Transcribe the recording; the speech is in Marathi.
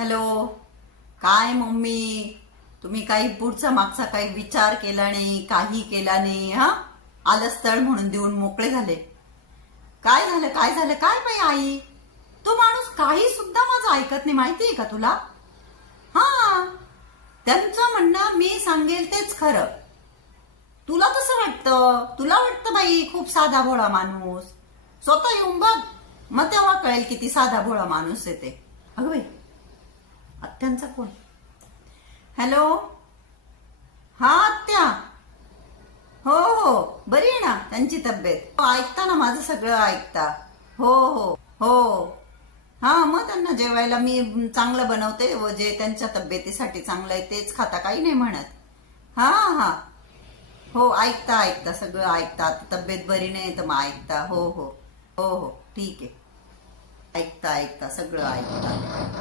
हॅलो. काय मम्मी, तुम्ही काही पुढचा मागचा काही विचार केला नाही, काही केला नाही. हा, आलं स्थळ म्हणून देऊन मोकळे झाले. काय झालं काय झालं काय बाई आई, तो माणूस काही सुद्धा माझं ऐकत नाही, माहितीये का तुला? हा, त्यांचं म्हणणं मी सांगेल तेच खरं. तुला कसं वाटतं? तुला वाटतं बाई खूप साधा भोळा माणूस. स्वतः येऊन बघ, मग तेव्हा कळेल किती साधा भोळा माणूस आहे ते. अगं बाई, आत्यांचा फोन. हॅलो. हा आत्या. हो हो, बरी आहे ना त्यांची तब्येत? हो, ऐकता ना माझं सगळं ऐकता. हो हो हो. हा, मग त्यांना जेवायला मी चांगलं बनवते व जे त्यांच्या तब्येतीसाठी चांगलं आहे तेच खाता, काही नाही म्हणत. हा हा. हो, ऐकता ऐकता सगळं ऐकता. आता तब्येत बरी नाही तर मग ऐकता. हो हो हो हो, ठीक आहे. ऐकता ऐकता सगळं ऐकता.